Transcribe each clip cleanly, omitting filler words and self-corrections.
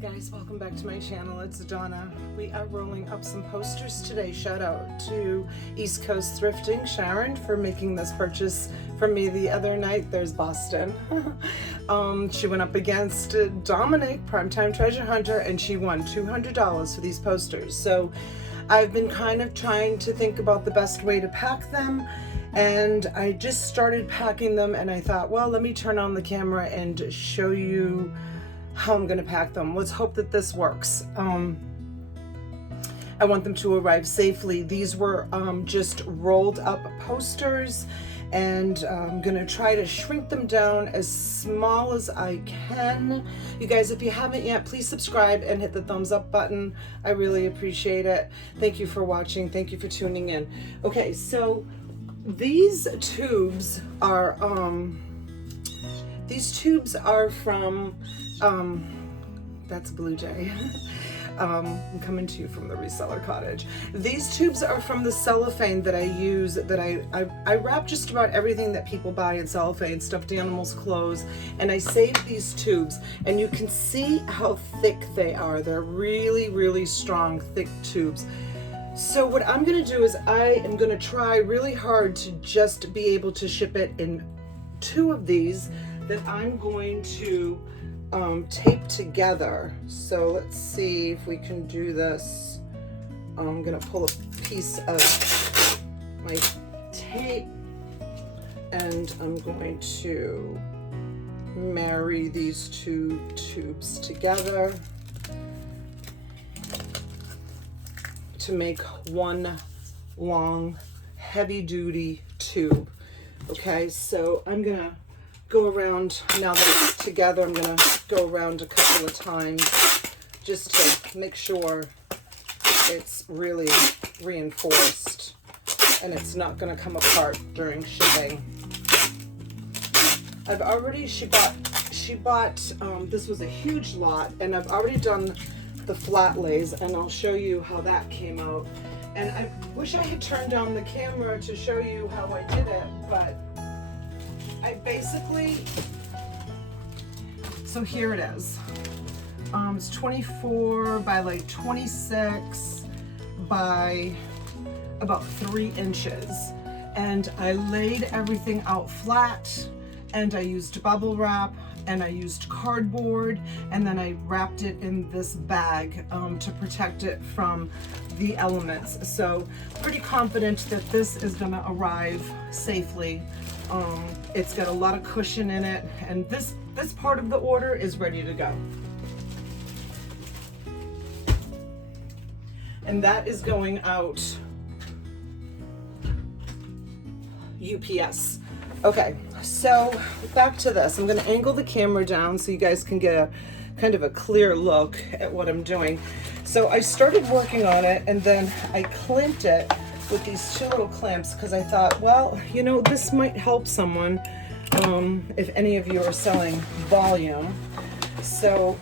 Guys, welcome back to my channel. It's Donna. We are rolling up some posters today. Shout out to East Coast Thrifting, Sharon, for making this purchase for me the other night. There's Boston. She went up against Dominic, Primetime Treasure Hunter, and she won $200 for these posters. So I've been kind of trying to think about the best way to pack them, and I just started packing them, and I thought, well, let me turn on the camera and show you how I'm gonna pack them. Let's hope that this works. I want them to arrive safely. These were just rolled up posters, and I'm gonna try to shrink them down as small as I can. You guys, if you haven't yet, please subscribe and hit the thumbs up button. I really appreciate it. Thank you for watching. Thank you for tuning in. Okay, so these tubes are from that's Blue Jay. I'm coming to you from the reseller cottage. These tubes are from the cellophane that I use, that I wrap just about everything that people buy in cellophane, stuffed animals, clothes, and I save these tubes, and you can see how thick they are. They're really, really strong, thick tubes. So what I'm gonna do is I am gonna try really hard to just be able to ship it in 2 of these that I'm going to tape together. So let's see if we can do this. I'm gonna pull a piece of my tape, and I'm going to marry these 2 tubes together to make one long, heavy-duty tube. Okay, so I'm gonna go around, now that it's together, I'm gonna go around a couple of times just to make sure it's really reinforced and it's not gonna come apart during shipping. I've already, she bought this was a huge lot, and I've already done the flat lays, and I'll show you how that came out. And I wish I had turned on the camera to show you how I did it, but I basically, so here it is. It's 24 by like 26 by about 3 inches. And I laid everything out flat, and I used bubble wrap, and I used cardboard, and then I wrapped it in this bag to protect it from the elements. So pretty confident that this is gonna arrive safely. It's got a lot of cushion in it, and this part of the order is ready to go. And that is going out UPS. Okay, so back to this. I'm gonna angle the camera down so you guys can get a kind of a clear look at what I'm doing. So I started working on it, and then I clamped it with these 2 little clamps because I thought, well, you know, this might help someone if any of you are selling volume. So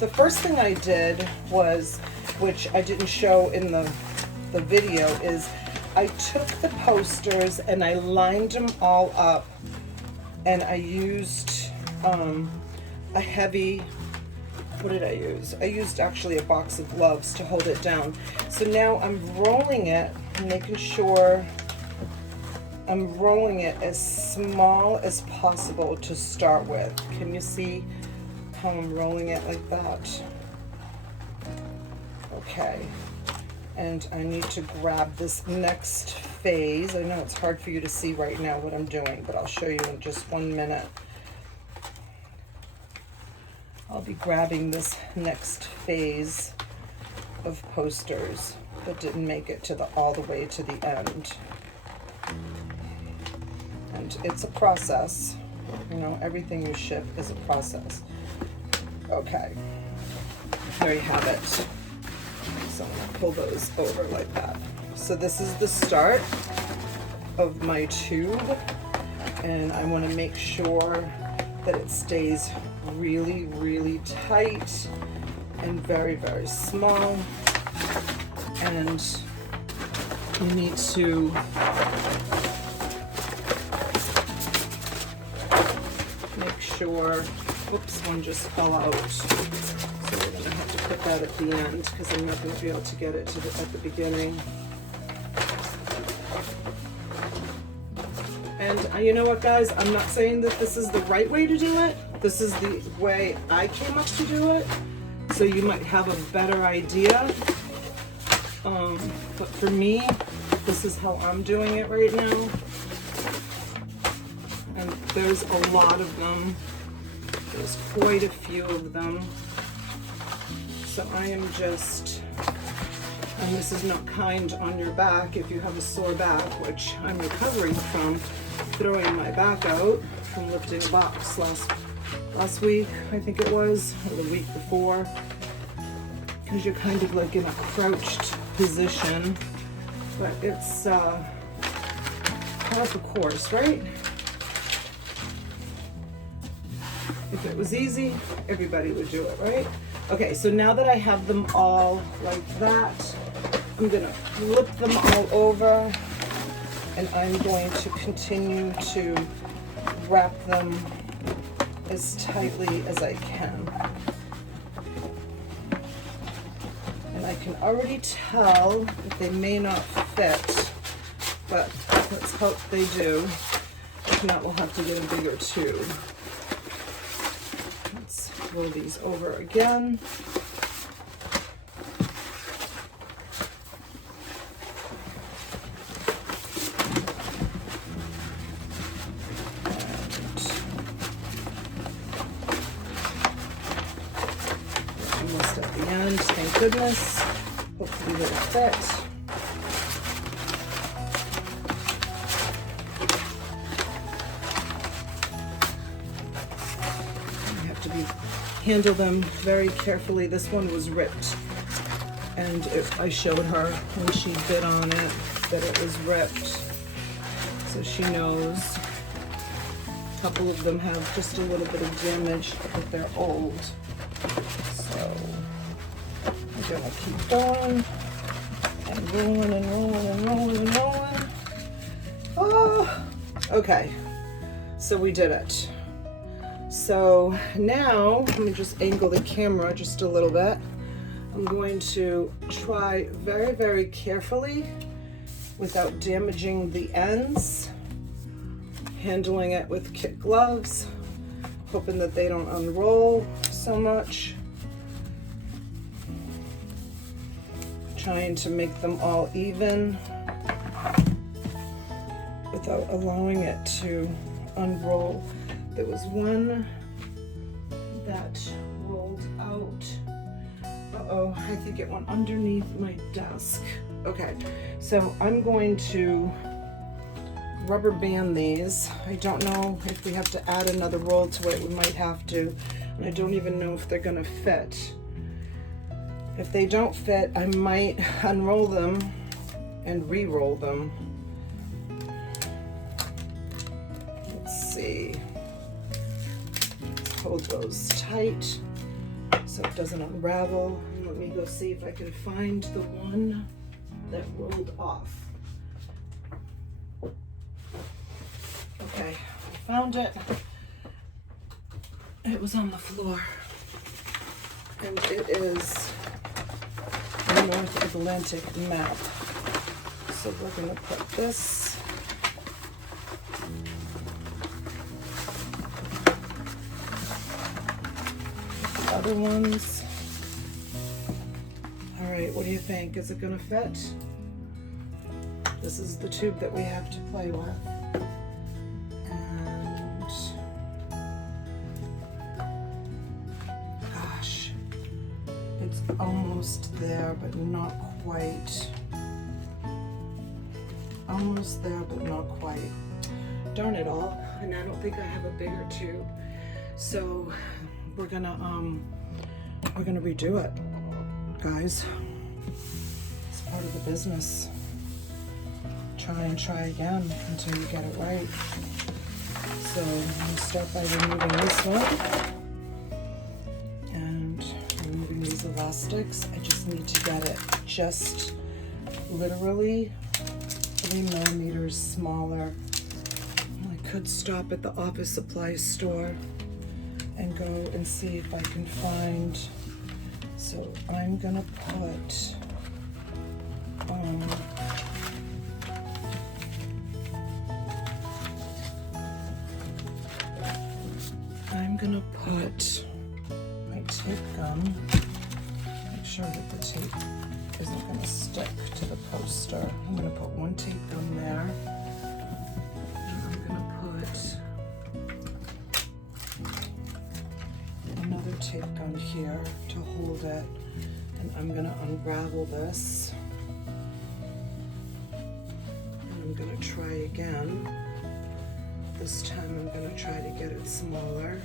the first thing I did was, which I didn't show in the video, is I took the posters and I lined them all up, and I used a heavy, what did I use? I used actually a box of gloves to hold it down. So now I'm rolling it, making sure I'm rolling it as small as possible to start with. Can you see how I'm rolling it like that? Okay. And I need to grab this next phase. I know it's hard for you to see right now what I'm doing, but I'll show you in just 1 minute. I'll be grabbing this next phase of posters that didn't make it to all the way to the end. And it's a process. You know, everything you ship is a process. Okay, there you have it. So I'm gonna pull those over like that. So this is the start of my tube, and I wanna make sure that it stays really, really tight and very, very small. And you need to make sure, whoops, one just fell out. So we're gonna have to put that at the end because I'm not gonna be able to get it to at the beginning. And you know what, guys? I'm not saying that this is the right way to do it. This is the way I came up to do it. So you might have a better idea. But for me, this is how I'm doing it right now. And there's a lot of them. There's quite a few of them. So I am just, and this is not kind on your back if you have a sore back, which I'm recovering from throwing my back out from lifting a box last week, I think it was, or the week before, because you're kind of like in a crouched position, but it's par for course, right? If it was easy, everybody would do it, right? Okay, so now that I have them all like that, I'm gonna flip them all over, and I'm going to continue to wrap them as tightly as I can. And I can already tell that they may not fit, but let's hope they do. If not, we'll have to get a bigger tube. Let's roll these over again. Almost at the end, thank goodness. Hopefully it'll fit. You have to handle them very carefully. This one was ripped, and I showed her when she bit on it that it was ripped, so she knows. A couple of them have just a little bit of damage, but they're old. So we're gonna keep going and rolling and rolling and rolling and rolling. Oh, okay. So we did it. So now let me just angle the camera just a little bit. I'm going to try very, very carefully without damaging the ends, handling it with kid gloves, hoping that they don't unroll so much. Trying to make them all even without allowing it to unroll. There was one that rolled out. Uh-oh, I think it went underneath my desk. Okay, so I'm going to rubber band these. I don't know if we have to add another roll to it. We might have to, and I don't even know if they're gonna fit. If they don't fit, I might unroll them and re-roll them. Let's see. Let's hold those tight so it doesn't unravel. Let me go see if I can find the one that rolled off. Okay, I found it. It was on the floor. And it is the North Atlantic map. So we're going to put this the other ones. All right, what do you think? Is it going to fit? This is the tube that we have to play with. And gosh, it's almost there, but not quite. Almost there, but not quite. Darn it all. And I don't think I have a bigger tube. So we're gonna redo it, guys. It's part of the business. Try and try again until you get it right. So I'm gonna start by removing this one and removing these elastics. I just need to get it just literally 3 millimeters smaller. I could stop at the office supply store and go and see if I can find So I'm gonna put my tape gun. Make sure that the tape isn't going to stick to the poster. I'm going to put one tape gun there. And I'm going to put another tape gun here to hold it. And I'm going to unravel this. And I'm going to try again. This time I'm going to try to get it smaller.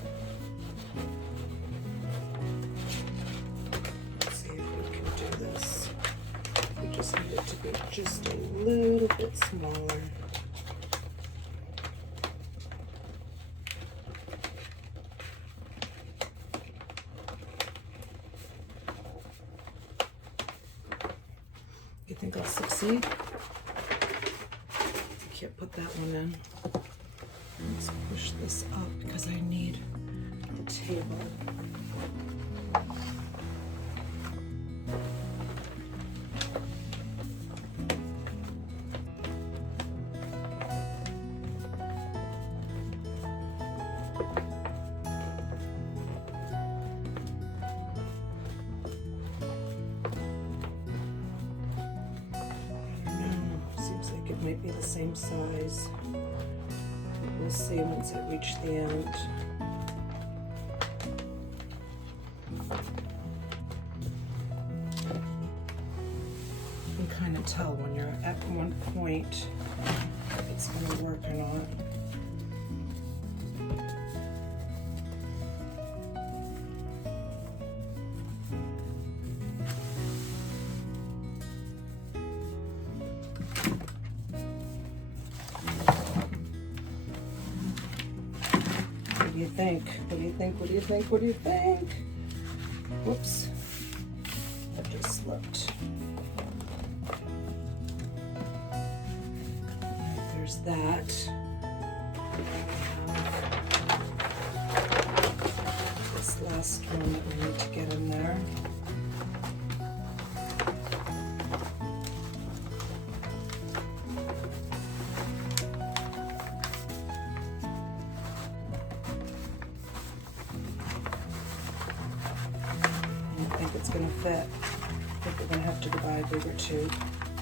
Let's see if we can do this. We just need it to be just a little bit smaller. You think I'll succeed? I can't put that one in. Let's push this up because I need the table. Seems like it might be the same size. We'll see once I reach the end. You can kind of tell when you're at one point if it's going to work or not. What do you think? What do you think? What do you think? What do you think? Whoops. That just slipped. Right, there's that. This last one that we need to get in there. It's going to fit. I think we're going to have to buy a bigger tube. I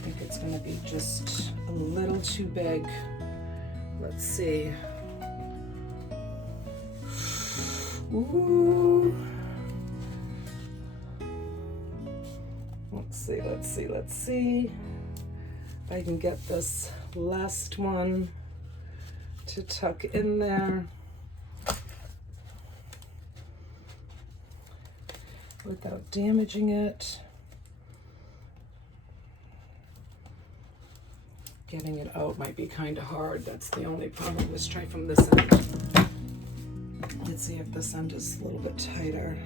think it's going to be just a little too big. Let's see. Ooh. Let's see, let's see, let's see. If I can get this last one to tuck in there. Without damaging it. Getting it out might be kind of hard. That's the only problem. Let's try from this end. Let's see if this end is a little bit tighter.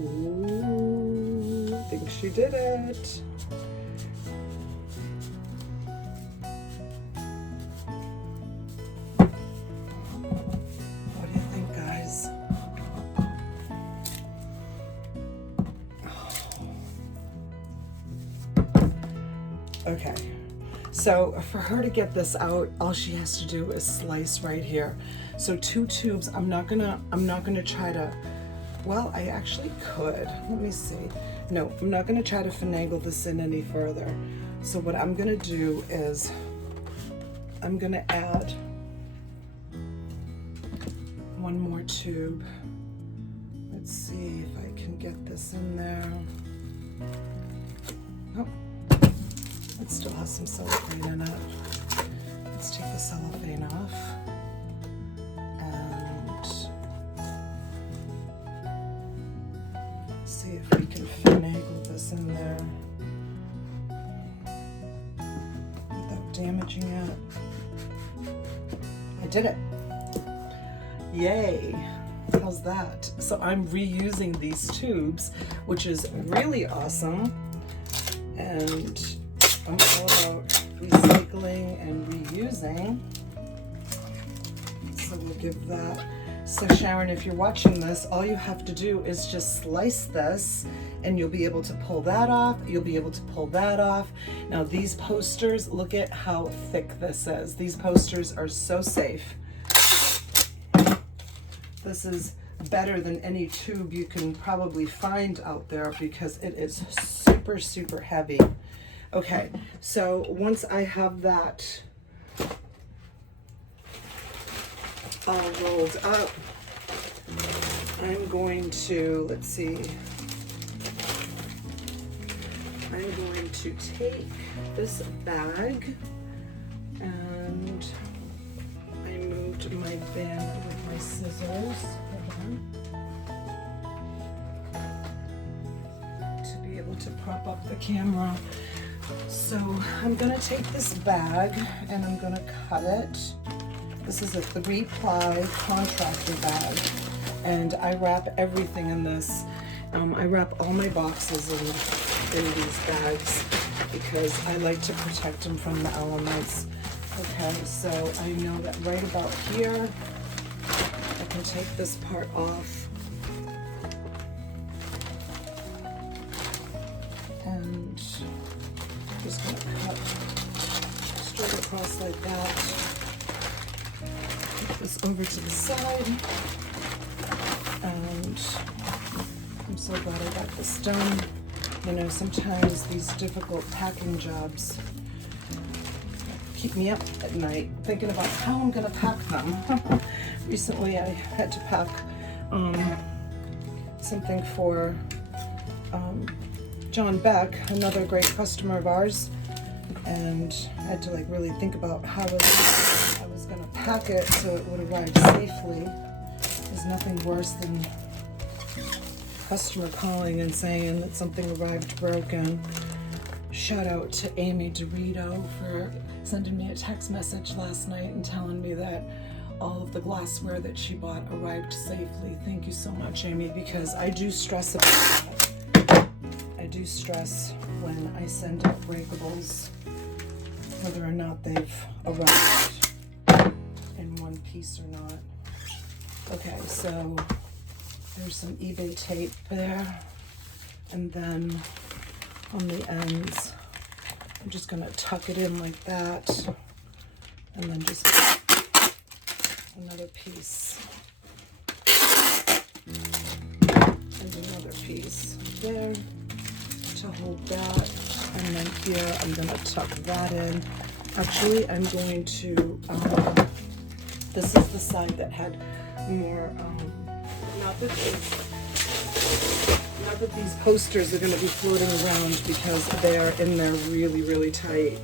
Ooh, I think she did it. What do you think, guys? Okay, so for her to get this out, all she has to do is slice right here. So 2 tubes. I'm not gonna try to, well, I actually could. Let me see. No, I'm not gonna try to finagle this in any further. So what I'm gonna do is I'm gonna add one more tube. Let's see if I can get this in there. Oh, it still has some cellophane in it. Let's take the cellophane off. And see if we can finagle this in there without damaging it. I did it. Yay. How's that? So I'm reusing these tubes, which is really awesome. And I'm all about recycling and reusing. So we'll give that. So Sharon, if you're watching this, all you have to do is just slice this and you'll be able to pull that off. You'll be able to pull that off. Now these posters, look at how thick this is. These posters are so safe. This is better than any tube you can probably find out there because it is super, super heavy. Okay, so once I have that all rolled up, I'm going to, let's see, I'm going to take this bag, and I moved my bin with my scissors, to be able to prop up the camera. So I'm gonna take this bag and I'm gonna cut it. This is a 3-ply contractor bag, and I wrap everything in this. I wrap all my boxes in these bags because I like to protect them from the elements. Okay, so I know that right about here, I can take this part off. And just gonna cut straight across like that. Put this over to the side. And I'm so glad I got this done. You know, sometimes these difficult packing jobs keep me up at night thinking about how I'm gonna pack them. Recently I had to pack something for John Beck, another great customer of ours, and I had to like really think about how I was gonna pack it so it would arrive safely. There's nothing worse than customer calling and saying that something arrived broken. Shout out to Amy Dorito for sending me a text message last night and telling me that all of the glassware that she bought arrived safely. Thank you so much, Amy, because I do stress about that. I do stress when I send out breakables, whether or not they've arrived in one piece or not. Okay, so there's some eBay tape there, and then on the ends, I'm just gonna tuck it in like that, and then just another piece, and another piece there to hold that, and then here I'm gonna tuck that in. Actually, I'm going to, this is the side that had more, not that these posters are going to be floating around because they are in there really, really tight.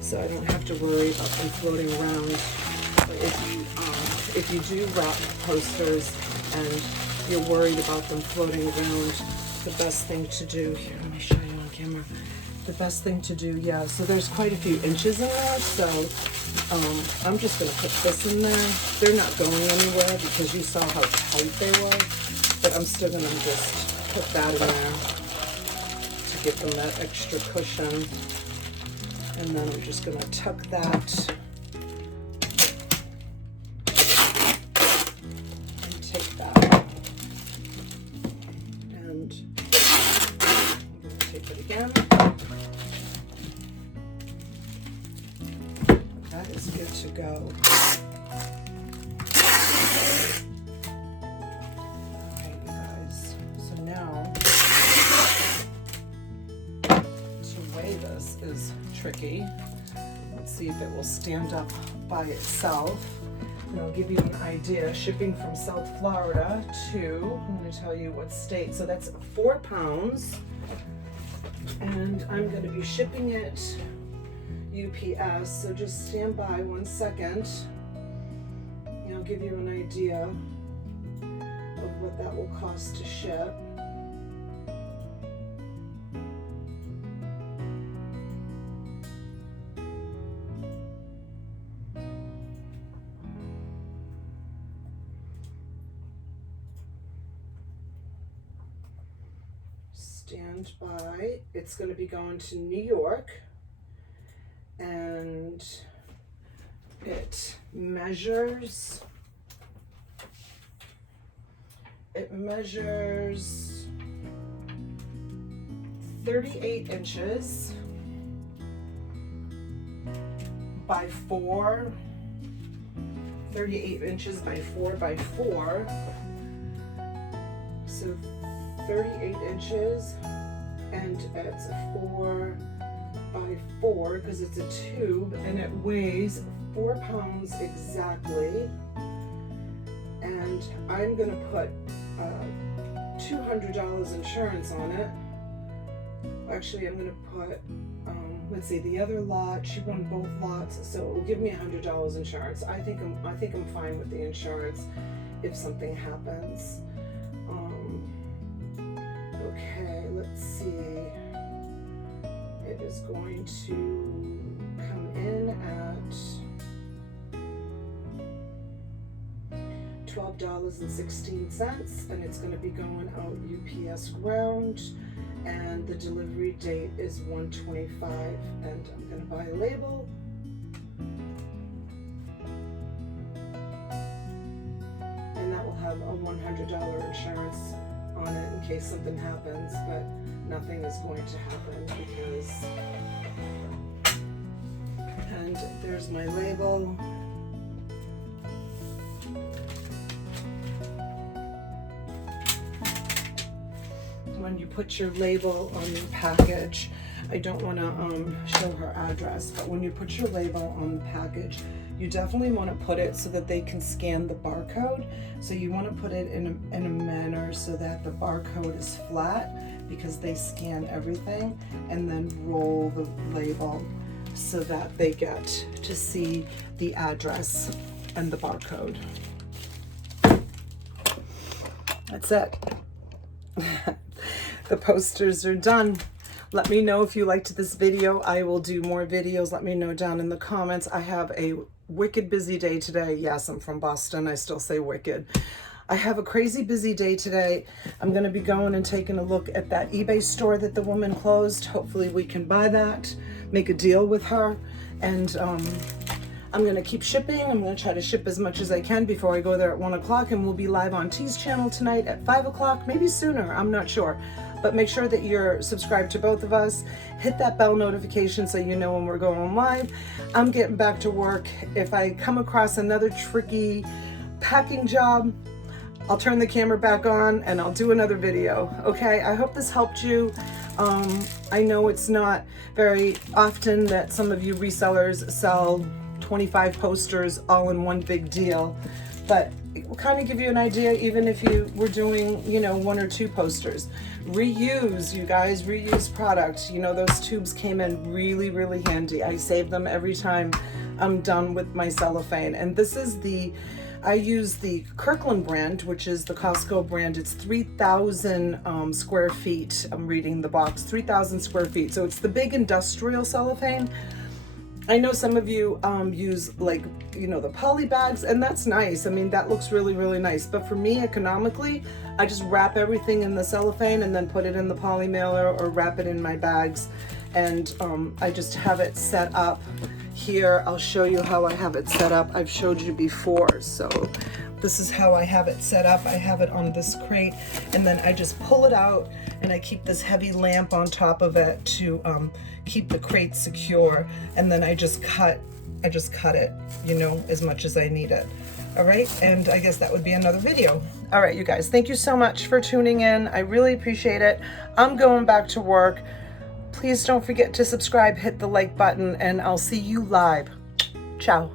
So I don't have to worry about them floating around. But if you do wrap posters and you're worried about them floating around, the best thing to do, here, let me show you on camera. The best thing to do, yeah, so there's quite a few inches in there, so I'm just going to put this in there. They're not going anywhere because you saw how tight they were, but I'm still going to just put that in there to give them that extra cushion. And then I'm just going to tuck that and take that. And I'm going to take it again. That is good to go. Okay, you guys. So now, to weigh this is tricky. Let's see if it will stand up by itself. And I'll give you an idea. Shipping from South Florida to, I'm going to tell you what state. So that's 4 pounds. And I'm going to be shipping it UPS, so just stand by 1 second and I'll give you an idea of what that will cost to ship. stand by. It's going to be going to New York, and it measures 38 inches by 4, 38 inches by 4 by 4. So 38 inches, and it's 4 by 4 because it's a tube, and it weighs 4 pounds exactly. And I'm gonna put $200 insurance on it. Actually, I'm gonna put, let's see, the other lot, she won both lots, so it will give me $100 insurance. I think I'm fine with the insurance if something happens. Okay, let's see. It is going to come in at $12.16, and it's going to be going out UPS ground, and the delivery date is 1/25, and I'm going to buy a label. And that will have a $100 insurance on it in case something happens, but nothing is going to happen because, and there's my label. When you put your label on your package, I don't want to show her address, but when you put your label on the package, you definitely want to put it so that they can scan the barcode. So you want to put it in a manner so that the barcode is flat, because they scan everything, and then roll the label so that they get to see the address and the barcode. That's it. The posters are done. Let me know if you liked this video. I will do more videos. Let me know down in the comments. I have a wicked busy day today. Yes, I'm from Boston. I still say wicked. I have a crazy busy day today. I'm going to be going and taking a look at that eBay store that the woman closed. Hopefully we can buy that, make a deal with her, and I'm going to keep shipping. I'm going to try to ship as much as I can before I go there at 1 o'clock, and we'll be live on T's channel tonight at 5 o'clock, maybe sooner, I'm not sure. But make sure that you're subscribed to both of us. Hit that bell notification so you know when we're going live. I'm getting back to work. If I come across another tricky packing job, I'll turn the camera back on and I'll do another video. Okay, I hope this helped you. I know it's not very often that some of you resellers sell 25 posters all in one big deal, but it will kind of give you an idea, even if you were doing, you know, 1 or 2 posters. Reuse, you guys, reuse products. You know, those tubes came in really, really handy. I save them every time I'm done with my cellophane. And this is I use the Kirkland brand, which is the Costco brand. It's 3,000 square feet. I'm reading the box, 3,000 square feet. So it's the big industrial cellophane. I know some of you use, like, you know, the poly bags, and that's nice. I mean, that looks really, really nice. But for me, economically, I just wrap everything in the cellophane and then put it in the poly mailer or wrap it in my bags. And I just have it set up here. I'll show you how I have it set up. I've showed you before. So this is how I have it set up. I have it on this crate, and then I just pull it out, and I keep this heavy lamp on top of it to keep the crate secure. And then I just cut it, you know, as much as I need it. All right, and I guess that would be another video. All right, you guys, thank you so much for tuning in. I really appreciate it. I'm going back to work. Please don't forget to subscribe, hit the like button, and I'll see you live. Ciao.